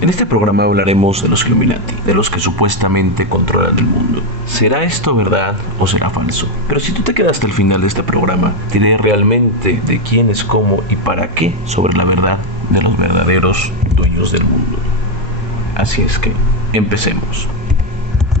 En este programa hablaremos de los Illuminati, de los que supuestamente controlan el mundo. ¿Será esto verdad o será falso? Pero si tú te quedas hasta el final de este programa, te diré realmente de quién es, cómo y para qué sobre la verdad de los verdaderos dueños del mundo. Así es que, empecemos.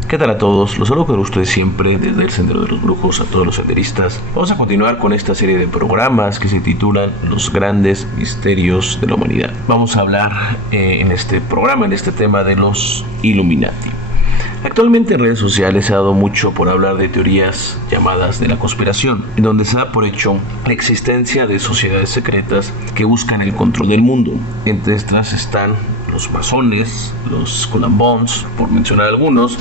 ¿Qué tal a todos? Los saludo con ustedes siempre desde el Sendero de los Brujos, a todos los senderistas. Vamos a continuar con esta serie de programas que se titulan Los Grandes Misterios de la Humanidad. Vamos a hablar en este programa, en este tema de los Illuminati. Actualmente en redes sociales se ha dado mucho por hablar de teorías llamadas de la conspiración, en donde se da por hecho la existencia de sociedades secretas que buscan el control del mundo. Entre estas están los masones, los Skull and Bones, por mencionar algunos,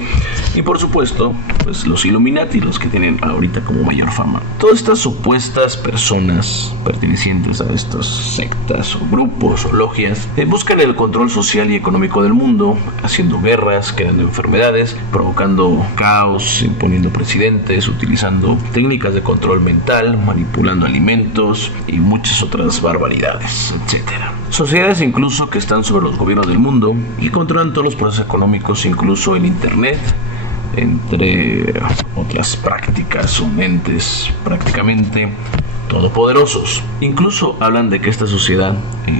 y por supuesto, pues los Illuminati, los que tienen ahorita como mayor fama. Todas estas supuestas personas pertenecientes a estas sectas o grupos o logias buscan el control social y económico del mundo, haciendo guerras, creando enfermedades, provocando caos, imponiendo presidentes, utilizando técnicas de control mental, manipulando alimentos y muchas otras barbaridades, etc. Sociedades incluso que están sobre los gobiernos del mundo y controlan todos los procesos económicos, incluso el internet, entre otras prácticas o entes prácticamente todopoderosos. Incluso hablan de que esta sociedad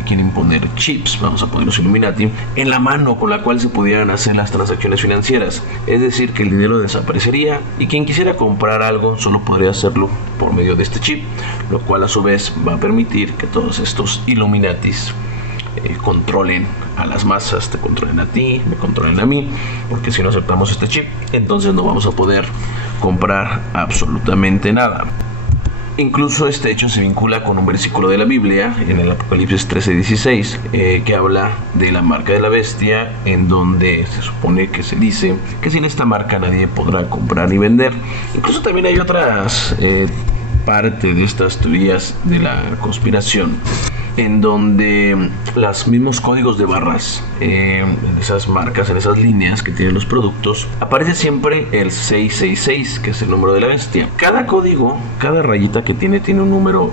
quiere imponer chips, vamos a poner los Illuminati, en la mano con la cual se pudieran hacer las transacciones financieras. Es decir, que el dinero desaparecería y quien quisiera comprar algo solo podría hacerlo por medio de este chip, lo cual a su vez va a permitir que todos estos Illuminatis controlen a las masas, te controlen a ti, me controlen a mí, porque si no aceptamos este chip, entonces no vamos a poder comprar absolutamente nada. Incluso este hecho se vincula con un versículo de la Biblia, en el Apocalipsis 13:16, que habla de la marca de la bestia, en donde se supone que se dice que sin esta marca nadie podrá comprar ni vender. Incluso también hay otras parte de estas teorías de la conspiración, en donde los mismos códigos de barras, en esas marcas, en esas líneas que tienen los productos, aparece siempre el 666, que es el número de la bestia. Cada código, cada rayita que tiene un número,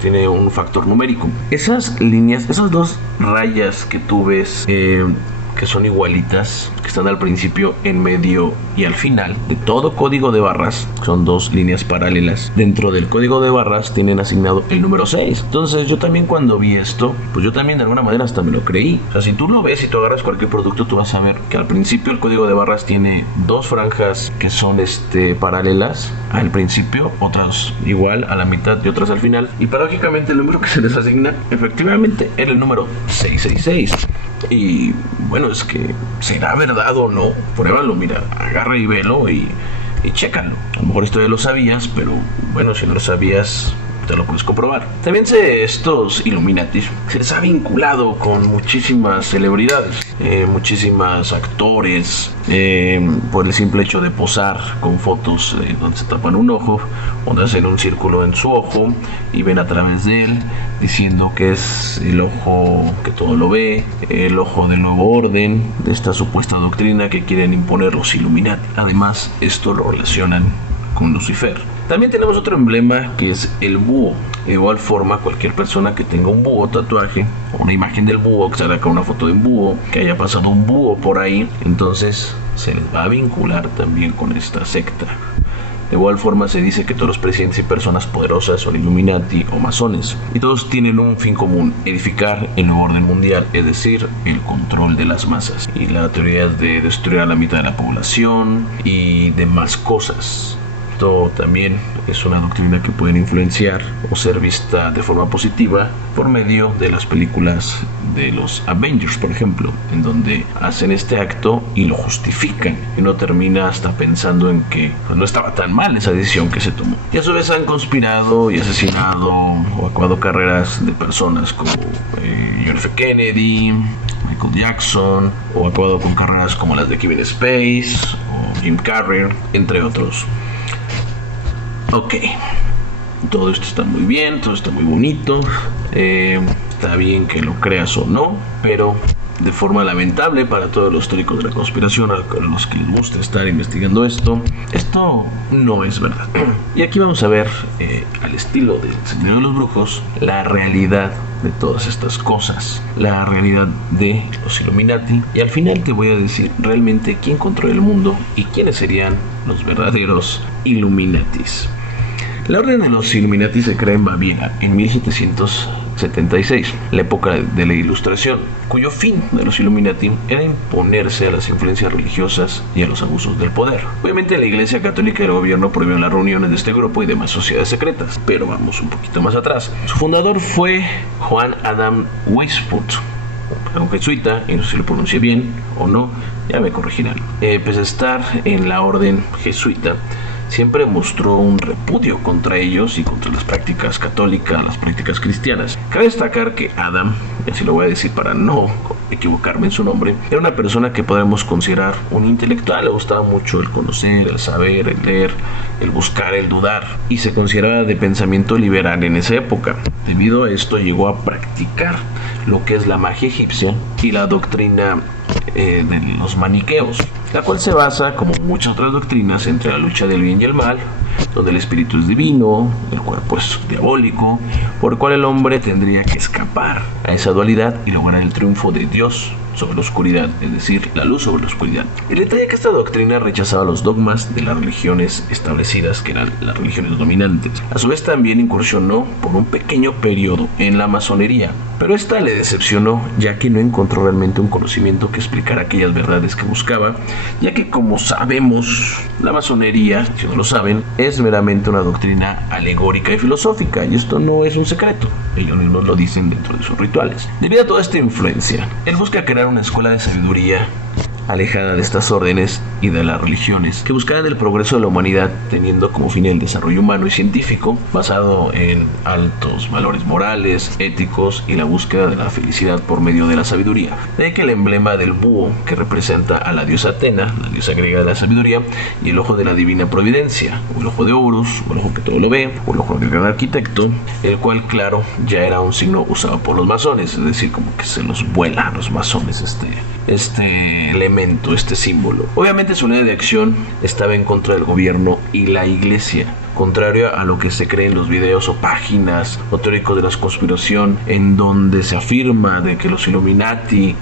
tiene un factor numérico. Esas líneas, esas dos rayas que tú ves, que son igualitas, que están al principio, en medio y al final de todo código de barras, son dos líneas paralelas. Dentro del código de barras tienen asignado el número 6. Entonces yo también, cuando vi esto, pues yo también de alguna manera hasta me lo creí. O sea, si tú lo ves y tú agarras cualquier producto, tú vas a ver que al principio el código de barras tiene dos franjas que son paralelas al principio, otras igual a la mitad y otras al final, y paradójicamente el número que se les asigna efectivamente era el número 666. Y bueno, es que ¿será verdad o no? Pruébalo, mira, agarra y velo y chécalo. A lo mejor esto ya lo sabías, pero bueno, si no lo sabías, te lo puedes comprobar. También estos Illuminati se les ha vinculado con muchísimas celebridades, muchísimos actores, por el simple hecho de posar con fotos donde se tapan un ojo, donde hacen un círculo en su ojo y ven a través de él, diciendo que es el ojo que todo lo ve, el ojo del nuevo orden, de esta supuesta doctrina que quieren imponer los Illuminati. Además, esto lo relacionan con Lucifer. También tenemos otro emblema, que es el búho. De igual forma, cualquier persona que tenga un búho tatuaje, o una imagen del búho, que se haga una foto de un búho, que haya pasado un búho por ahí, entonces se les va a vincular también con esta secta. De igual forma, se dice que todos los presidentes y personas poderosas son Illuminati o masones, y todos tienen un fin común: edificar el nuevo orden mundial, es decir, el control de las masas. Y la teoría es de destruir a la mitad de la población y demás cosas. Esto también es una doctrina que pueden influenciar o ser vista de forma positiva por medio de las películas de los Avengers, por ejemplo, en donde hacen este acto y lo justifican, y uno termina hasta pensando en que no estaba tan mal esa decisión que se tomó. Y a su vez han conspirado y asesinado o acabado carreras de personas como John F. Kennedy, Michael Jackson, o acabado con carreras como las de Kevin Spacey o Jim Carrey, entre otros. Ok, todo esto está muy bien, todo está muy bonito, está bien que lo creas o no, pero de forma lamentable para todos los teóricos de la conspiración, a los que les gusta estar investigando esto no es verdad. Y aquí vamos a ver, al estilo del Señor de los Brujos, la realidad de todas estas cosas, la realidad de los Illuminati, y al final te voy a decir realmente quién controla el mundo y quiénes serían los verdaderos Illuminatis. La orden de los Illuminati se crea en Baviera en 1776, la época de la Ilustración, cuyo fin de los Illuminati era imponerse a las influencias religiosas y a los abusos del poder. Obviamente la Iglesia Católica y el gobierno prohibieron las reuniones de este grupo y demás sociedades secretas, pero vamos un poquito más atrás. Su fundador fue Juan Adam Weishaupt, un jesuita, y no sé si lo pronuncié bien o no, ya me corregirán. Pese a estar en la orden jesuita, siempre mostró un repudio contra ellos y contra las prácticas católicas, las prácticas cristianas. Cabe destacar que Adam, y así lo voy a decir para no equivocarme en su nombre, era una persona que podemos considerar un intelectual. Le gustaba mucho el conocer, el saber, el leer, el buscar, el dudar, y se consideraba de pensamiento liberal en esa época. Debido a esto llegó a practicar lo que es la magia egipcia y la doctrina de los maniqueos, la cual se basa, como muchas otras doctrinas, entre la lucha del bien y el mal, donde el espíritu es divino, el cuerpo es diabólico, por el cual el hombre tendría que escapar a esa dualidad y lograr el triunfo de Dios sobre la oscuridad, es decir, la luz sobre la oscuridad. El detalle es que esta doctrina rechazaba los dogmas de las religiones establecidas, que eran las religiones dominantes. A su vez también incursionó por un pequeño periodo en la masonería, pero esta le decepcionó, ya que no encontró realmente un conocimiento que explicara aquellas verdades que buscaba, ya que, como sabemos, la masonería, si no lo saben, es meramente una doctrina alegórica y filosófica, y esto no es un secreto, ellos mismos lo dicen dentro de sus rituales. Debido a toda esta influencia, él busca crear una escuela de sabiduría alejada de estas órdenes y de las religiones, que buscaban el progreso de la humanidad, teniendo como fin el desarrollo humano y científico, basado en altos valores morales, éticos y la búsqueda de la felicidad por medio de la sabiduría. De ahí que el emblema del búho, que representa a la diosa Atena, la diosa griega de la sabiduría, y el ojo de la divina providencia, o el ojo de Horus, o el ojo que todo lo ve, o el ojo del gran arquitecto, el cual, claro, ya era un signo usado por los masones, es decir, como que se los vuela a los masones este elemento, este símbolo. Obviamente su línea de acción estaba en contra del gobierno y la iglesia, contrario a lo que se cree en los videos o páginas o teóricos de la conspiración, en donde se afirma de que los Illuminati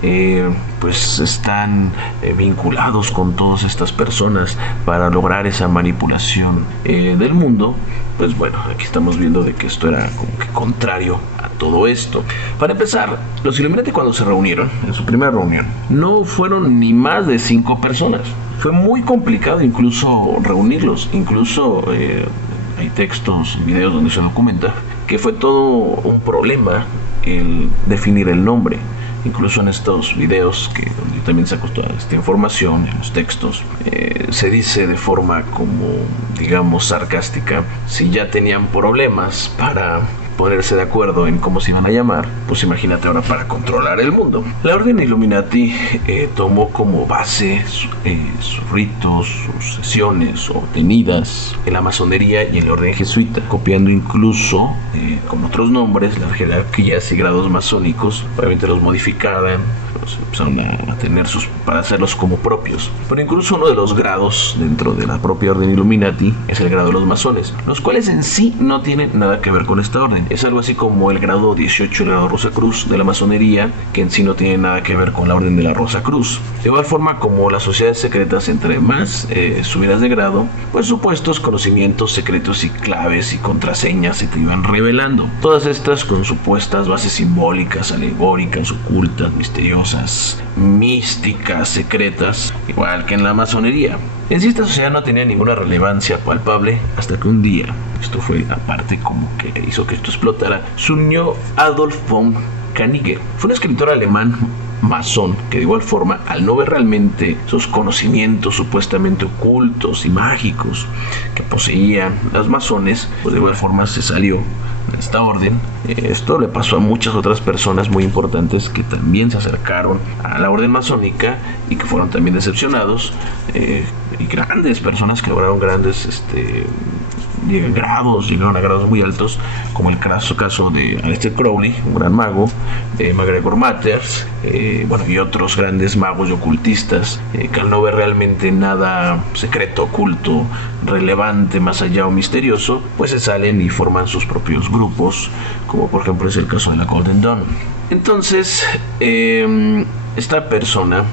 pues están vinculados con todas estas personas para lograr esa manipulación del mundo. Pues bueno, aquí estamos viendo de que esto era como que contrario a todo esto. Para empezar, los Illuminati, cuando se reunieron, en su primera reunión, no fueron ni más de 5 personas. Fue muy complicado incluso reunirlos. Incluso hay textos, videos donde se documenta que fue todo un problema el definir el nombre. Incluso en estos videos, que donde también saco toda esta información, en los textos, se dice de forma como, digamos, sarcástica, si ya tenían problemas para ponerse de acuerdo en cómo se iban a llamar, pues imagínate ahora para controlar el mundo. La orden Illuminati tomó como base sus ritos, sus sesiones obtenidas en la masonería y en la orden jesuita, copiando incluso con otros nombres las jerarquías y grados masónicos. Obviamente los modificaban, los empezaron a tener para hacerlos como propios. Pero incluso uno de los grados dentro de la propia orden Illuminati es el grado de los masones, los cuales en sí no tienen nada que ver con esta orden. Es algo así como el grado 18, el grado Rosa Cruz de la masonería, que en sí no tiene nada que ver con la orden de la Rosa Cruz. De igual forma, como las sociedades secretas, entre más subieras de grado, pues supuestos conocimientos secretos y claves y contraseñas se te iban revelando. Todas estas con supuestas bases simbólicas, alegóricas, ocultas, misteriosas, místicas, secretas, igual que en la masonería. En sí, esta sociedad no tenía ninguna relevancia palpable hasta que un día, esto fue aparte como que hizo que esto explotara, se unió Adolf von Knigge. Fue un escritor alemán masón que, de igual forma, al no ver realmente sus conocimientos supuestamente ocultos y mágicos que poseían los masones, pues de igual forma se salió de esta orden. Esto le pasó a muchas otras personas muy importantes que también se acercaron a la orden masónica y que fueron también decepcionados, y grandes personas que lograron grandes llegaron a grados muy altos, como el caso de Aleister Crowley, un gran mago, MacGregor Matters, y otros grandes magos y ocultistas, que al no ver realmente nada secreto, oculto, relevante, más allá o misterioso, pues se salen y forman sus propios grupos, como por ejemplo es el caso de la Golden Dawn. Entonces, esta persona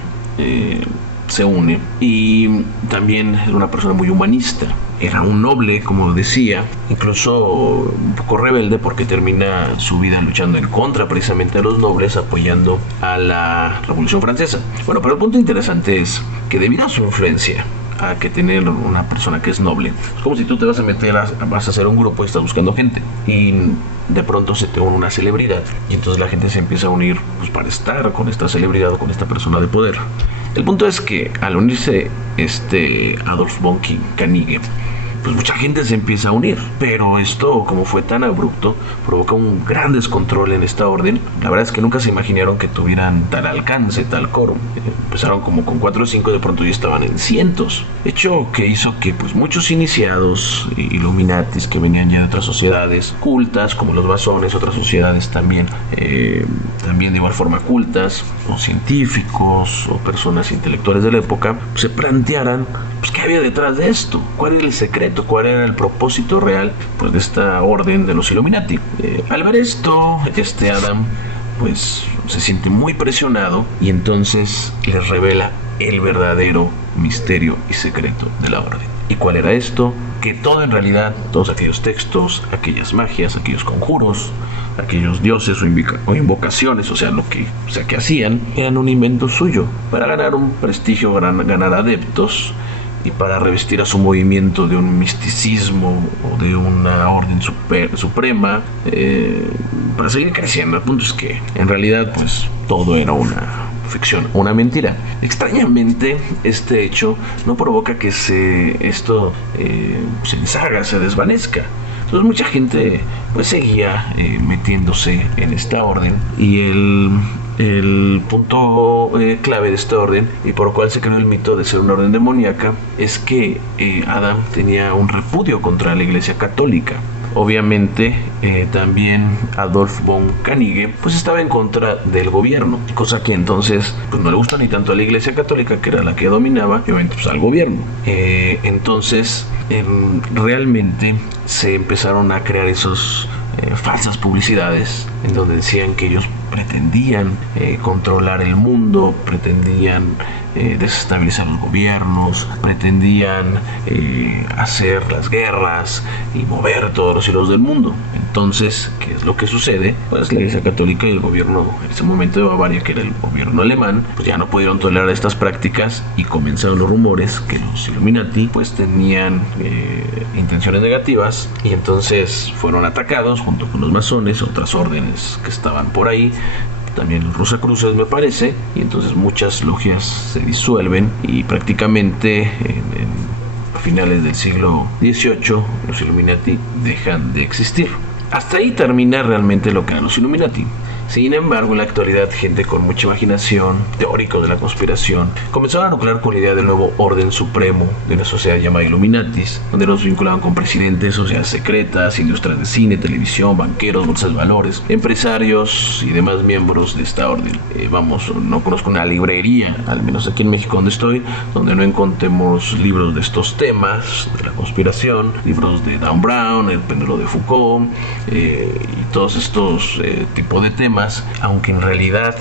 se une, y también era una persona muy humanista. Era un noble, como decía, incluso un poco rebelde, porque termina su vida luchando en contra precisamente de los nobles, apoyando a la Revolución Francesa. Bueno, pero el punto interesante es que debido a su influencia, a que tener una persona que es noble, es como si tú te vas a meter, vas a hacer un grupo y estás buscando gente, y de pronto se te une una celebridad, y entonces la gente se empieza a unir, pues, para estar con esta celebridad o con esta persona de poder. El punto es que al unirse Adolf von Knigge, pues mucha gente se empieza a unir, pero esto, como fue tan abrupto, provoca un gran descontrol en esta orden. La verdad es que nunca se imaginaron que tuvieran tal alcance, tal quórum. Empezaron como con 4 o 5, de pronto ya estaban en cientos, hecho que hizo que pues muchos iniciados, Illuminatis, que venían ya de otras sociedades cultas, como los masones, otras sociedades también de igual forma cultas, o científicos, o personas intelectuales de la época, se plantearan pues qué había detrás de esto, cuál era el secreto, cuál era el propósito real, pues, de esta orden de los Illuminati. Al ver esto, Adam pues se siente muy presionado, y entonces les revela el verdadero misterio y secreto de la orden. ¿Y cuál era esto? Que todo, en realidad, todos aquellos textos, aquellas magias, aquellos conjuros, aquellos dioses o invocaciones, o sea, que hacían, eran un invento suyo para ganar un prestigio, ganar adeptos, y para revestir a su movimiento de un misticismo o de una orden suprema, para seguir creciendo. El punto es que en realidad pues todo era una ficción, una mentira. Extrañamente, este hecho no provoca que esto se deshaga, se desvanezca. Entonces mucha gente pues seguía metiéndose en esta orden, y el punto clave de esta orden, y por lo cual se creó el mito de ser una orden demoníaca, es que Adam tenía un repudio contra la Iglesia Católica. Obviamente también Adolf von Knigge pues estaba en contra del gobierno, cosa que entonces pues no le gustó ni tanto a la Iglesia Católica, que era la que dominaba, y obviamente pues al gobierno. Entonces realmente se empezaron a crear esos falsas publicidades en donde decían que ellos pretendían controlar el mundo, pretendían desestabilizar los gobiernos, pretendían hacer las guerras y mover todos los hilos del mundo. Entonces, ¿qué es lo que sucede? Pues la Iglesia Católica y el gobierno en ese momento de Bavaria, que era el gobierno alemán, pues ya no pudieron tolerar estas prácticas, y comenzaron los rumores que los Illuminati pues tenían intenciones negativas, y entonces fueron atacados junto con los masones, otras órdenes que estaban por ahí, también los Rosacruces me parece, y entonces muchas logias se disuelven, y prácticamente a finales del siglo XVIII los Illuminati dejan de existir. Hasta ahí termina realmente lo que eran los Illuminati. Sin embargo, en la actualidad, gente con mucha imaginación, teóricos de la conspiración, comenzaron a nuclear con la idea del nuevo orden supremo de una sociedad llamada Illuminatis, donde los vinculaban con presidentes, sociedades secretas, industrias de cine, televisión, banqueros, bolsas de valores, empresarios y demás miembros de esta orden. No conozco una librería, al menos aquí en México donde estoy, donde no encontremos libros de estos temas, de la conspiración, libros de Dan Brown, el péndulo de Foucault, y todos estos tipos de temas, aunque en realidad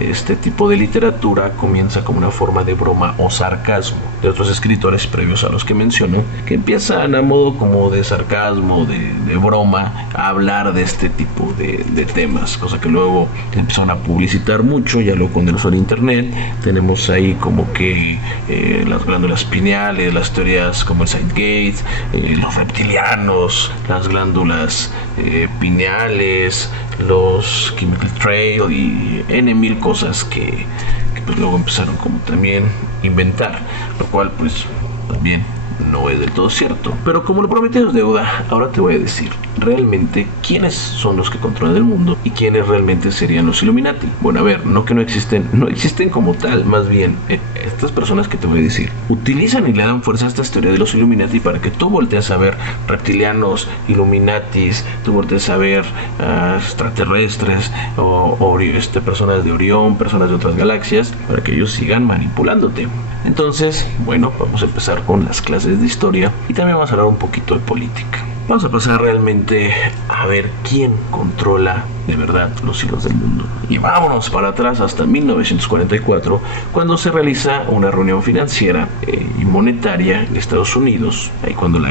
este tipo de literatura comienza como una forma de broma o sarcasmo de otros escritores previos a los que menciono, que empiezan a modo como de sarcasmo, de broma, a hablar de este tipo de temas, cosa que luego empezaron a publicitar mucho. Ya luego con el uso de internet tenemos ahí como que las glándulas pineales, las teorías como el Sidegate, los reptilianos, las glándulas pineales, los chemical trail y N mil cosas que pues luego empezaron como también a inventar, lo cual pues también no es del todo cierto. Pero como lo prometido es deuda, ahora te voy a decir realmente quiénes son los que controlan el mundo y quiénes realmente serían los Illuminati. Bueno, a ver, no que no existen como tal, más bien, estas personas que te voy a decir, utilizan y le dan fuerza a esta teoría de los Illuminati para que tú voltees a ver reptilianos, Illuminatis, tú voltees a ver extraterrestres o personas de Orión, personas de otras galaxias, para que ellos sigan manipulándote. Entonces, bueno, vamos a empezar con las clases de historia y también vamos a hablar un poquito de política. Vamos a pasar realmente a ver quién controla de verdad los hilos del mundo. Y vámonos para atrás hasta 1944, cuando se realiza una reunión financiera y monetaria en Estados Unidos. Ahí cuando la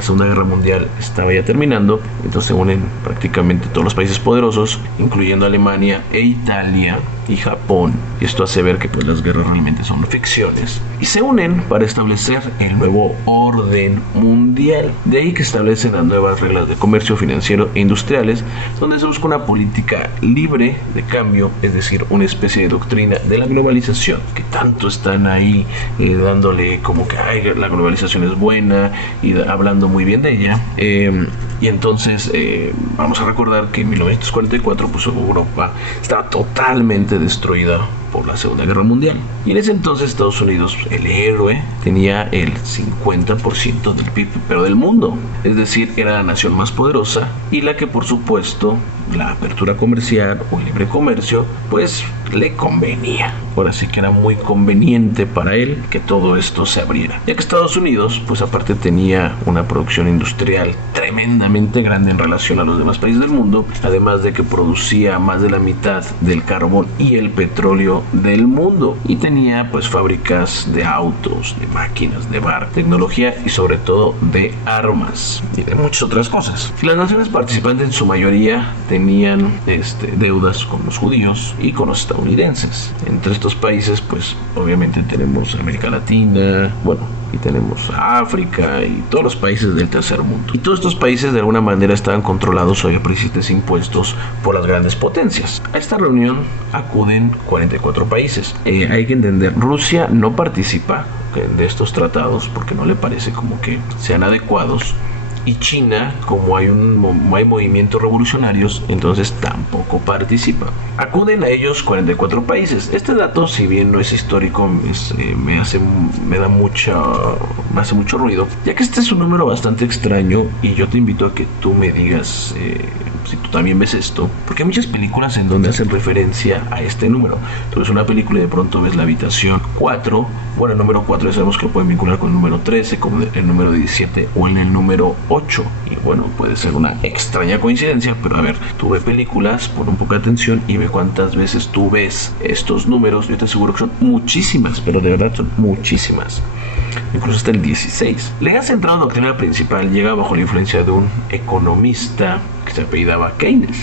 Segunda Guerra Mundial estaba ya terminando, entonces se unen prácticamente todos los países poderosos, incluyendo Alemania e Italia y Japón. Y esto hace ver que pues las guerras realmente son ficciones. Y se unen para establecer el nuevo orden mundial. De ahí que establecen las nuevas reglas de comercio financiero e industriales, donde se busca una política libre de cambio, es decir, una especie de doctrina de la globalización, que tanto están ahí dándole como que la globalización es buena y hablando muy bien de ella. Y entonces vamos a recordar que en 1944 pues Europa estaba totalmente destruida por la Segunda Guerra Mundial. Y en ese entonces Estados Unidos, el héroe, tenía el 50% del PIB, pero del mundo. Es decir, era la nación más poderosa y la que por supuesto la apertura comercial o libre comercio pues le convenía. Ahora sí que era muy conveniente para él que todo esto se abriera, ya que Estados Unidos pues aparte tenía una producción industrial tremendamente grande en relación a los demás países del mundo, además de que producía más de la mitad del carbón y el petróleo del mundo, y tenía pues fábricas de autos, de máquinas, de bar, tecnología y sobre todo de armas y de muchas otras cosas. Las naciones participantes en su mayoría tenían deudas con los judíos y con los estadounidenses. Entre estos países pues obviamente tenemos América Latina, bueno, y tenemos África y todos los países del tercer mundo. Y todos estos países de alguna manera estaban controlados o príncipes impuestos por las grandes potencias. A esta reunión acuden 44 países. Hay que entender, Rusia no participa de estos tratados porque no le parece como que sean adecuados. Y China, como hay movimientos revolucionarios, entonces tampoco participa. Acuden a ellos 44 países. Este dato, si bien no es histórico, me hace mucho ruido, ya que este es un número bastante extraño y yo te invito a que tú me digas si tú también ves esto, porque hay muchas películas en donde hacen referencia a este número. Tú ves una película y de pronto ves la habitación 4, bueno, el número 4 ya sabemos que lo pueden vincular con el número 13, con el número 17 o en el número 8, y bueno, puede ser una extraña coincidencia, pero a ver, tú ve películas, pon un poco de atención y ve cuántas veces tú ves estos números. Yo te aseguro que son muchísimas, pero de verdad son muchísimas, incluso hasta el 16. La idea central en la doctrina principal llega bajo la influencia de un economista que se apellidaba Keynes.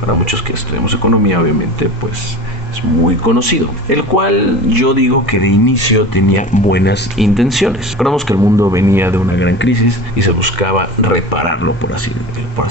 Para muchos que estudiamos economía, obviamente, pues es muy conocido, el cual yo digo que de inicio tenía buenas intenciones. Recordamos que el mundo venía de una gran crisis y se buscaba repararlo, por así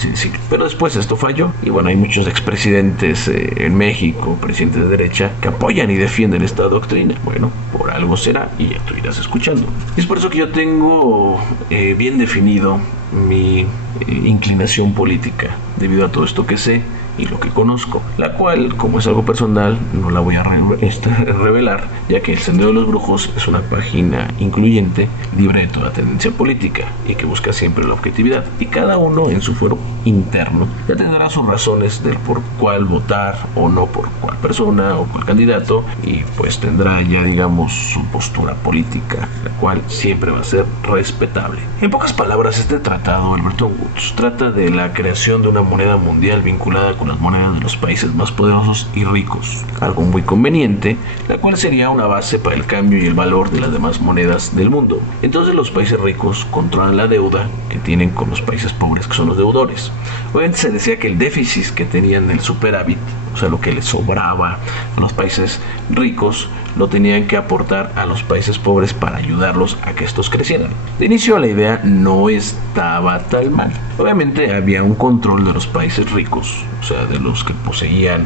decirlo. Pero después esto falló y bueno, hay muchos expresidentes en México, presidentes de derecha, que apoyan y defienden esta doctrina. Bueno, por algo será y ya tú irás escuchando. Y es por eso que yo tengo bien definido mi inclinación política debido a todo esto que sé y lo que conozco, la cual, como es algo personal, no la voy a revelar, ya que El Sendero de los Brujos es una página incluyente, libre de toda tendencia política y que busca siempre la objetividad, y cada uno en su fuero interno ya tendrá sus razones del por cuál votar o no por cuál persona o cuál candidato, y pues tendrá ya digamos su postura política, la cual siempre va a ser respetable. En pocas palabras, este tratado, el Bretton Woods, trata de la creación de una moneda mundial vinculada con las monedas de los países más poderosos y ricos, algo muy conveniente, la cual sería una base para el cambio y el valor de las demás monedas del mundo. Entonces los países ricos controlan la deuda que tienen con los países pobres, que son los deudores. Obviamente se decía que el déficit que tenían, el superávit, o sea, lo que les sobraba a los países ricos, lo tenían que aportar a los países pobres para ayudarlos a que estos crecieran. De inicio la idea no estaba tan mal. Obviamente había un control de los países ricos, o sea, de los que poseían,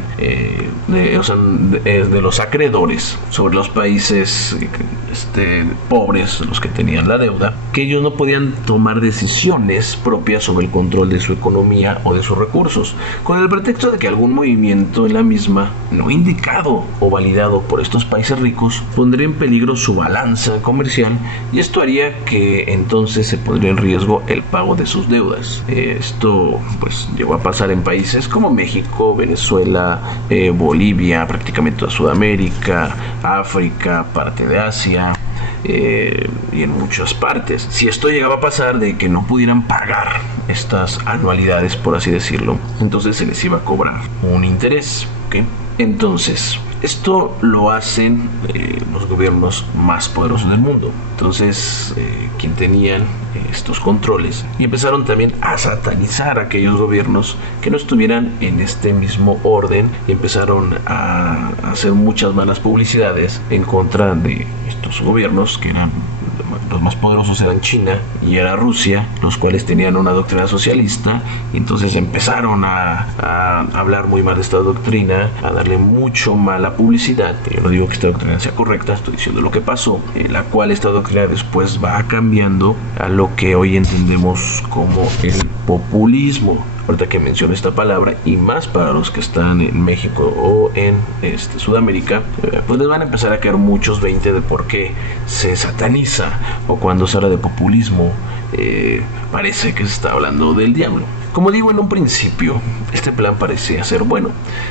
de los acreedores sobre los países pobres, los que tenían la deuda, que ellos no podían tomar decisiones propias sobre el control de su economía o de sus recursos, con el pretexto de que algún movimiento en la misma, no indicado o validado por estos países ricos, pondría en peligro su balanza comercial, y esto haría que entonces se pondría en riesgo el pago de sus deudas. Esto pues llegó a pasar en países como México, Venezuela, Bolivia, prácticamente toda Sudamérica, África, parte de Asia, y en muchas partes. Si esto llegaba a pasar de que no pudieran pagar estas anualidades, por así decirlo, entonces se les iba a cobrar un interés, ¿ok? Entonces, esto lo hacen los gobiernos más poderosos del mundo. Entonces, quien tenían estos controles, y empezaron también a satanizar a aquellos gobiernos que no estuvieran en este mismo orden, y empezaron a hacer muchas malas publicidades en contra de estos gobiernos, que eran los más poderosos, eran China y era Rusia, los cuales tenían una doctrina socialista, y entonces empezaron a hablar muy mal de esta doctrina, a darle mucho mala publicidad. Yo no digo que esta doctrina sea correcta, estoy diciendo lo que pasó, la cual esta doctrina después va cambiando a lo que hoy entendemos como el populismo. Ahorita que menciono esta palabra, y más para los que están en México o en Sudamérica, pues les van a empezar a caer muchos 20 de por qué se sataniza, o cuando se habla de populismo, parece que se está hablando del diablo. Como digo, en un principio, este plan parecía ser bueno.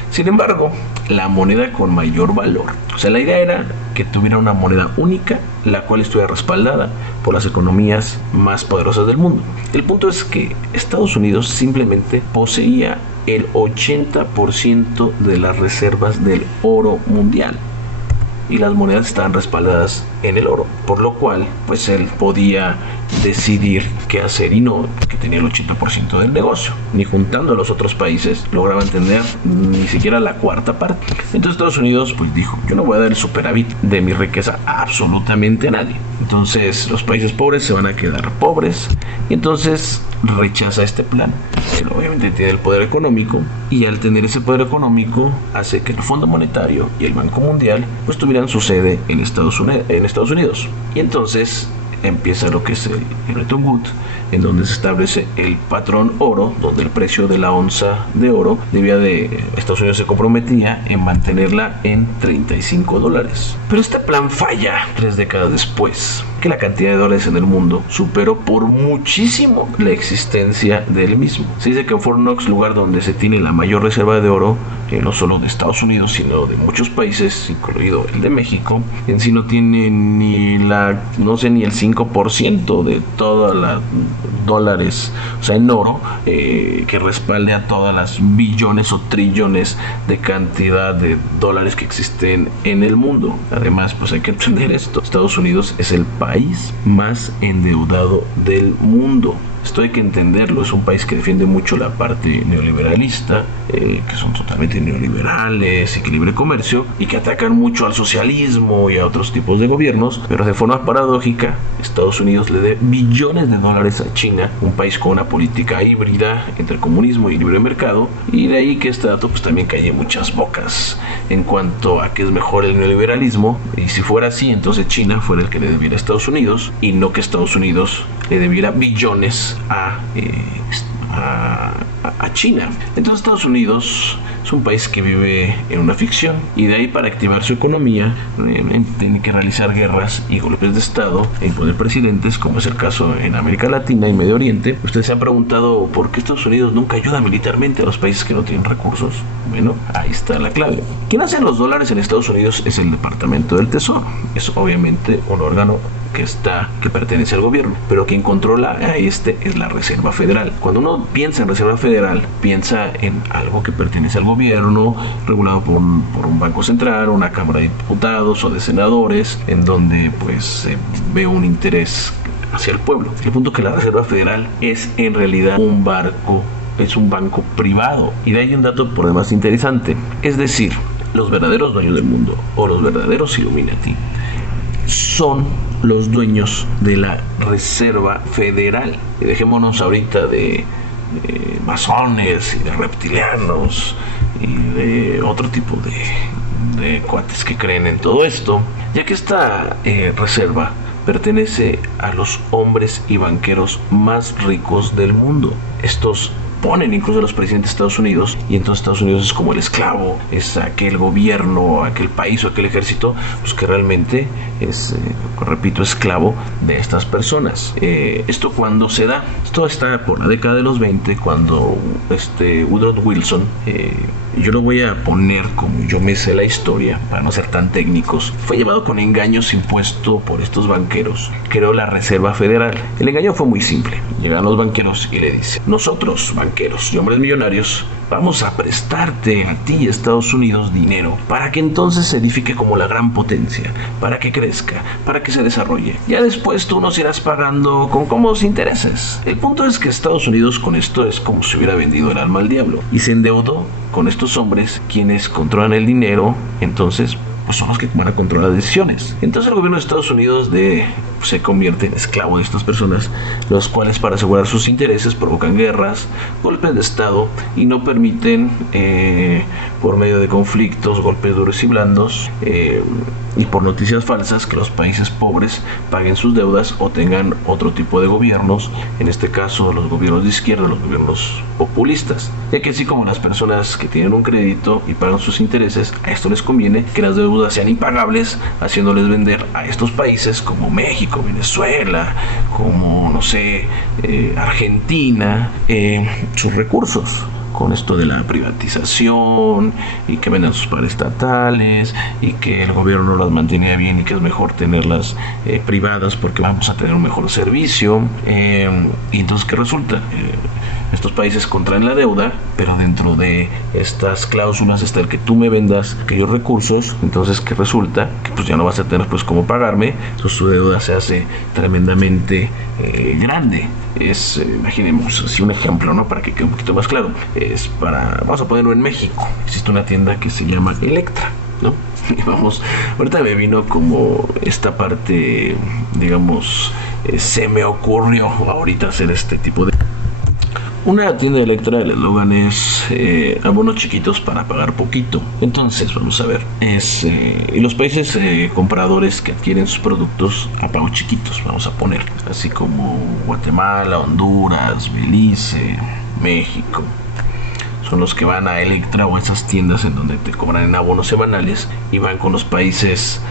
Sin embargo, la moneda con mayor valor, o sea, la idea era que tuviera una moneda única, la cual estuviera respaldada por las economías más poderosas del mundo. El punto es que Estados Unidos simplemente poseía el 80% de las reservas del oro mundial, y las monedas estaban respaldadas en el oro, por lo cual pues él podía decidir qué hacer, y no que tenía el 80% del negocio, ni juntando a los otros países lograban tener ni siquiera la cuarta parte. Entonces Estados Unidos pues dijo: yo no voy a dar el superávit de mi riqueza a absolutamente a nadie. Entonces los países pobres se van a quedar pobres, y entonces rechaza este plan. Él obviamente tiene el poder económico, y al tener ese poder económico hace que el Fondo Monetario y el Banco Mundial pues tuvieran su sede en Estados Unidos. Y entonces empieza lo que es el Bretton Woods, en donde se establece el patrón oro, donde el precio de la onza de oro Estados Unidos se comprometía en mantenerla en $35. Pero este plan falla 3 décadas después, que la cantidad de dólares en el mundo superó por muchísimo la existencia del mismo. Se dice que en Fort Knox, lugar donde se tiene la mayor reserva de oro, no solo de Estados Unidos, sino de muchos países, incluido el de México, en sí no tiene ni el 5% de todos los dólares, o sea, en oro, que respalde a todas las billones o trillones de cantidad de dólares que existen en el mundo. Además, pues hay que entender esto: Estados Unidos es el país más endeudado del mundo. Esto hay que entenderlo. Es un país que defiende mucho la parte neoliberalista, que son totalmente neoliberales y que libre comercio, y que atacan mucho al socialismo y a otros tipos de gobiernos. Pero de forma paradójica, Estados Unidos le dé billones de dólares a China, un país con una política híbrida entre comunismo y libre mercado, y de ahí que este dato pues también cae en muchas bocas en cuanto a que es mejor el neoliberalismo. Y si fuera así, entonces China fuera el que le debiera a Estados Unidos, y no que Estados Unidos le debiera billones a China. Entonces Estados Unidos es un país que vive en una ficción, y de ahí, para activar su economía, tiene que realizar guerras y golpes de estado e imponer presidentes, como es el caso en América Latina y Medio Oriente. Ustedes se han preguntado por qué Estados Unidos nunca ayuda militarmente a los países que no tienen recursos. Bueno, ahí está la clave. Quien hace los dólares en Estados Unidos es el Departamento del Tesoro. Es obviamente un órgano que pertenece al gobierno, pero quien controla a es la Reserva Federal. Cuando uno piensa en Reserva Federal, piensa en algo que pertenece al gobierno, regulado por un banco central, una cámara de diputados o de senadores, en donde pues se ve un interés hacia el pueblo. El punto es que la Reserva Federal es en realidad un barco es un banco privado. Y de ahí un dato por demás interesante. Es decir, los verdaderos dueños del mundo o los verdaderos Illuminati son los dueños de la Reserva Federal. Y dejémonos ahorita de masones y de reptilianos y de otro tipo de cuates que creen en todo esto, ya que esta reserva pertenece a los hombres y banqueros más ricos del mundo. Estos ponen incluso a los presidentes de Estados Unidos, y entonces Estados Unidos es como el esclavo, es aquel gobierno, aquel país o aquel ejército, pues que realmente es, repito, esclavo de estas personas. ¿Esto cuándo se da? Esto está por la década de los 20, cuando Woodrow Wilson, yo lo voy a poner como yo me sé la historia, para no ser tan técnicos, fue llevado con engaños impuesto por estos banqueros, creó la Reserva Federal. El engaño fue muy simple. Llegan los banqueros y le dicen: nosotros, banqueros y hombres millonarios, vamos a prestarte a ti, Estados Unidos, dinero para que entonces se edifique como la gran potencia, para que crezca, para que se desarrolle. Ya después tú nos irás pagando con cómodos intereses. El punto es que Estados Unidos con esto es como si hubiera vendido el alma al diablo y se endeudó con estos hombres quienes controlan el dinero. Entonces pues son los que van a controlar las decisiones. Entonces el gobierno de Estados Unidos se convierte en esclavo de estas personas, los cuales para asegurar sus intereses provocan guerras, golpes de estado y no permiten por medio de conflictos, golpes duros y blandos y por noticias falsas que los países pobres paguen sus deudas o tengan otro tipo de gobiernos, en este caso los gobiernos de izquierda, los gobiernos populistas, ya que así como las personas que tienen un crédito y pagan sus intereses, a esto les conviene que las deudas sean impagables, haciéndoles vender a estos países como México, Venezuela, como no sé, Argentina, sus recursos, con esto de la privatización y que vendan sus paraestatales y que el gobierno no las mantenía bien y que es mejor tenerlas privadas porque vamos a tener un mejor servicio. Y entonces, ¿qué resulta? Estos países contraen la deuda, pero dentro de estas cláusulas está el que tú me vendas aquellos recursos. Entonces, ¿qué resulta? Que pues ya no vas a tener pues cómo pagarme. Entonces tu deuda se hace tremendamente grande. Imaginemos así un ejemplo, ¿no? Para que quede un poquito más claro. Vamos a ponerlo en México. Existe una tienda que se llama Electra, ¿no? Y vamos, ahorita me vino como esta parte, digamos, se me ocurrió ahorita hacer este tipo de... Una tienda de Electra, el eslogan es abonos chiquitos para pagar poquito. Entonces, vamos a ver, y los países compradores que adquieren sus productos a pagos chiquitos, vamos a poner, así como Guatemala, Honduras, Belice, México, son los que van a Electra o a esas tiendas en donde te cobran en abonos semanales y van con los países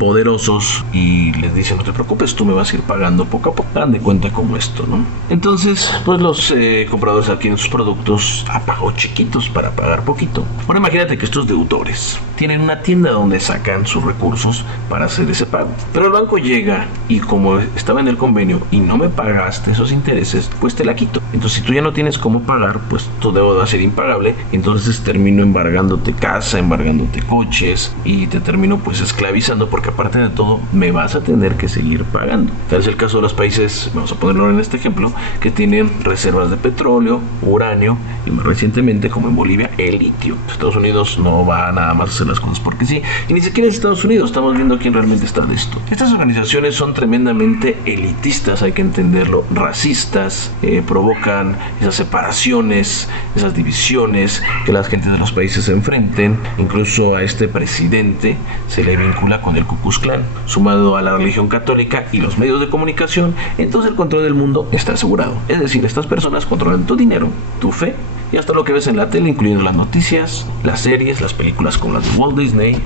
poderosos y les dicen: no te preocupes, tú me vas a ir pagando poco a poco. Dan de cuenta como esto, ¿no? Entonces, pues los compradores adquieren sus productos a pagos chiquitos para pagar poquito. Ahora imagínate que estos deudores tienen una tienda donde sacan sus recursos para hacer ese pago, pero el banco llega y como estaba en el convenio y no me pagaste esos intereses, pues te la quito. Entonces, si tú ya no tienes cómo pagar, pues tu deuda va a ser impagable. Entonces termino embargándote casa, embargándote coches y te termino pues esclavizando, porque aparte de todo me vas a tener que seguir pagando. Tal es el caso de los países, vamos a ponerlo en este ejemplo, que tienen reservas de petróleo, uranio y más recientemente, como en Bolivia, el litio. Estados Unidos no va nada más a hacer las cosas porque sí, y ni siquiera en Estados Unidos estamos viendo quién realmente está de esto. Estas organizaciones son tremendamente elitistas, hay que entenderlo, racistas, provocan esas separaciones, esas divisiones, que las gentes de los países se enfrenten. Incluso a este presidente se le vincula con el Ku Klux Klan, sumado a la religión católica y los medios de comunicación. Entonces el control del mundo está asegurado. Es decir, estas personas controlan tu dinero, tu fe y hasta lo que ves en la tele, incluyendo las noticias, las series, las películas como las de Walt Disney,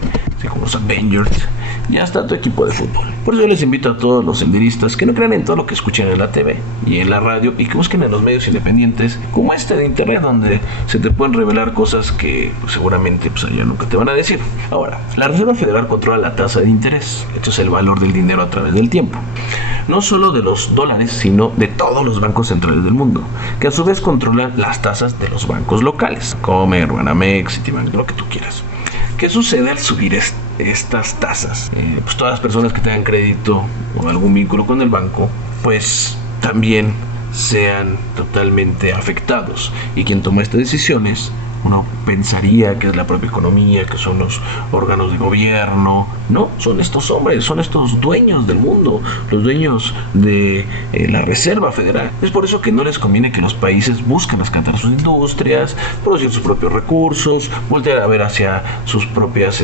como los Avengers y hasta tu equipo de fútbol. Por eso yo les invito a todos los senderistas que no crean en todo lo que escuchan en la TV y en la radio y que busquen en los medios independientes como este de internet, donde se te pueden revelar cosas que pues, seguramente pues, allá nunca te van a decir. Ahora, la Reserva Federal controla la tasa de interés. Esto es el valor del dinero a través del tiempo, no solo de los dólares, sino de todos los bancos centrales del mundo, que a su vez controlan las tasas de los bancos locales, Comer, Banamex, Citibank, lo que tú quieras. ¿Qué sucede al subir estas tasas? Pues todas las personas que tengan crédito o algún vínculo con el banco, pues también sean totalmente afectados. Y quien toma estas decisiones, uno pensaría que es la propia economía, que son los órganos de gobierno. No, son estos hombres, son estos dueños del mundo, los dueños de la Reserva Federal. Es por eso que no les conviene que los países busquen rescatar sus industrias, producir sus propios recursos, voltear a ver hacia sus propias,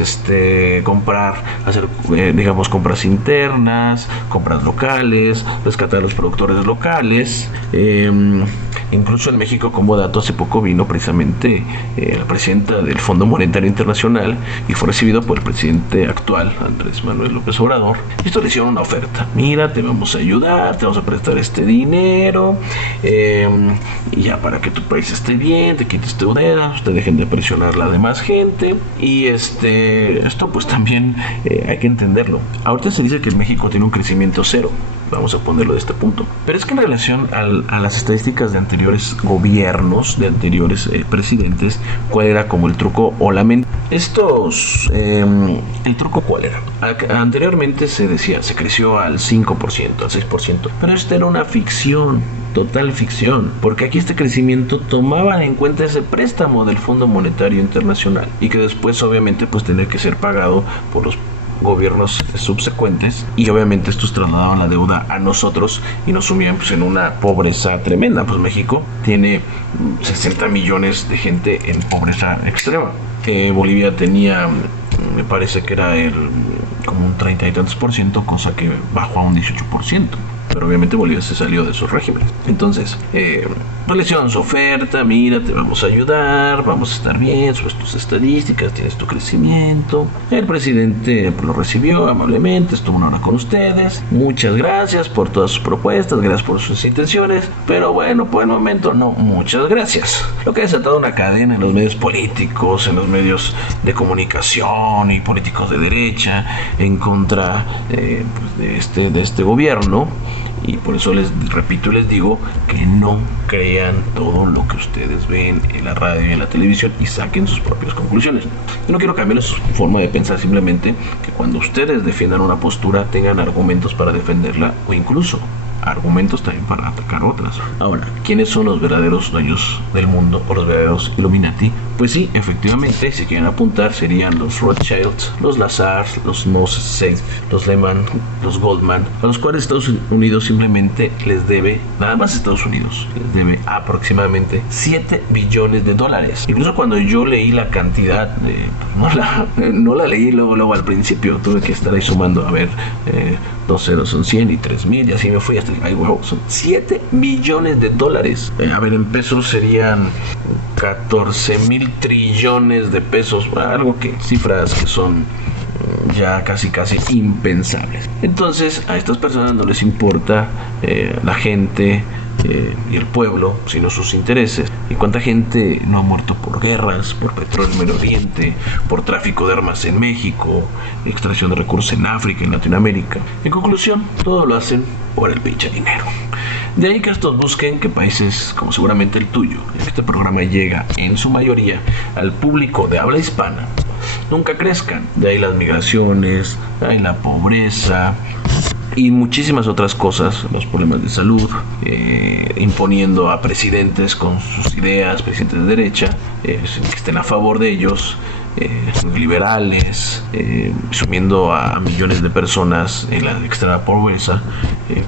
comprar, hacer, digamos, compras internas, compras locales, rescatar a los productores locales. Incluso en México, como dato, hace poco vino precisamente la presidenta del Fondo Monetario Internacional y fue recibido por el presidente actual, Andrés Manuel López Obrador. Y esto le hicieron una oferta: mira, te vamos a ayudar, te vamos a prestar este dinero, y ya para que tu país esté bien, te quites deudas, te dejen de presionar a la demás gente. Y esto pues también hay que entenderlo. Ahorita se dice que México tiene un crecimiento cero, vamos a ponerlo de este punto, pero es que en relación a las estadísticas de anteriores gobiernos, de anteriores presidentes, ¿cuál era como el truco o la mente? ¿El truco cuál era? Anteriormente se decía, se creció al 5%, al 6%, pero esta era una ficción, total ficción, porque aquí este crecimiento tomaba en cuenta ese préstamo del Fondo Monetario Internacional y que después obviamente pues tenía que ser pagado por los gobiernos subsecuentes, y obviamente estos trasladaban la deuda a nosotros y nos sumían pues en una pobreza tremenda. Pues México tiene 60 millones de gente en pobreza extrema. Bolivia tenía, me parece que era como un 30 y tantos %, cosa que bajó a un 18%. Pero obviamente Bolivia se salió de esos regímenes. Entonces, le hicieron su oferta: mira, te vamos a ayudar, vamos a estar bien, subes tus estadísticas, tienes tu crecimiento. El presidente lo recibió amablemente, estuvo una hora con ustedes. Muchas gracias por todas sus propuestas, gracias por sus intenciones, pero bueno, por el momento no, muchas gracias. Lo que ha desatado una cadena en los medios políticos, en los medios de comunicación y políticos de derecha en contra de este gobierno. Y por eso les repito y les digo que no crean todo lo que ustedes ven en la radio y en la televisión y saquen sus propias conclusiones. Yo no quiero cambiar su forma de pensar, simplemente que cuando ustedes defiendan una postura tengan argumentos para defenderla, o incluso argumentos también para atacar otras. Ahora, ¿quiénes son los verdaderos dueños del mundo o los verdaderos Illuminati? Pues sí, efectivamente, si quieren apuntar, serían los Rothschild, los Lazar, los Mossack, los Lehman, los Goldman, a los cuales Estados Unidos simplemente les debe, nada más Estados Unidos, les debe aproximadamente $7 billones. Incluso cuando yo leí la cantidad, no la leí luego al principio, tuve que estar ahí sumando, a ver, 2 ceros son 100 y 3,000, y así me fui hasta ay, wow, son $7 billones. A ver, en pesos serían 14,000 trillones de pesos, algo que, cifras que son ya casi impensables. Entonces a estas personas no les importa la gente y el pueblo, sino sus intereses. ¿Y cuánta gente no ha muerto por guerras, por petróleo en Medio Oriente, por tráfico de armas en México, extracción de recursos en África, en Latinoamérica? En conclusión, todo lo hacen por el pinche dinero. De ahí que estos busquen que países como seguramente el tuyo, este programa llega en su mayoría al público de habla hispana, nunca crezcan. De ahí las migraciones, de ahí la pobreza y muchísimas otras cosas, los problemas de salud, imponiendo a presidentes con sus ideas, presidentes de derecha, que estén a favor de ellos, liberales, sumiendo a millones de personas en la extrema pobreza,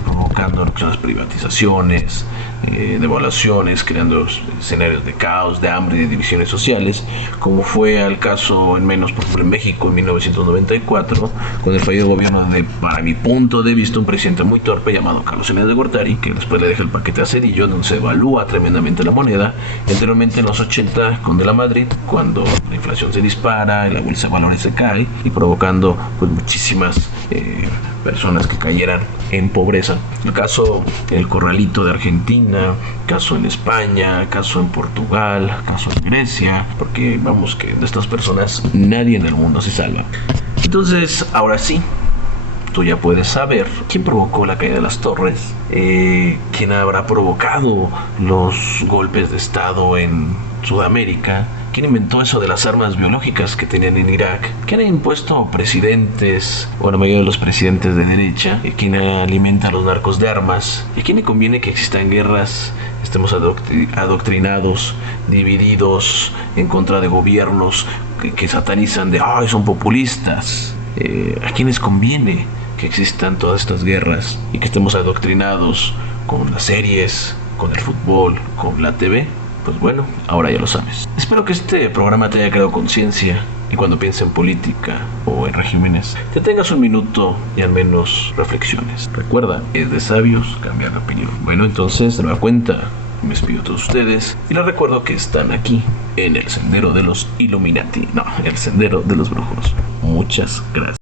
provocando las privatizaciones, devaluaciones, creando escenarios de caos, de hambre y de divisiones sociales, como fue el caso en menos, por ejemplo, en México en 1994, con el fallido gobierno de, para mi punto de vista, un presidente muy torpe llamado Carlos Salinas de Gortari, que después le deja el paquete a Cedillo, donde se evalúa tremendamente la moneda. Anteriormente, en los 80, con De la Madrid, cuando la inflación se dispara y la bolsa de valores se cae, y provocando pues muchísimas personas que cayeran en pobreza. El caso El Corralito de Argentina, caso en España, caso en Portugal, caso en Grecia, porque vamos, que de estas personas nadie en el mundo se salva. Entonces, ahora sí, tú ya puedes saber quién provocó la caída de las torres, quién habrá provocado los golpes de estado en Sudamérica, quién inventó eso de las armas biológicas que tenían en Irak, quién ha impuesto presidentes, o la mayoría de los presidentes de derecha, quién alimenta a los narcos de armas, y a quién le conviene que existan guerras, estemos adoctrinados, divididos en contra de gobiernos que satanizan de ¡ay, son populistas! ¿A quiénes conviene que existan todas estas guerras y que estemos adoctrinados con las series, con el fútbol, con la TV? Pues bueno, ahora ya lo sabes. Espero que este programa te haya creado conciencia y cuando pienses en política o en regímenes, te tengas un minuto y al menos reflexiones. Recuerda, es de sabios cambiar de opinión. Bueno, entonces, de nueva cuenta, me despido de todos ustedes y les recuerdo que están aquí en el sendero de los Illuminati. No, el sendero de los brujos. Muchas gracias.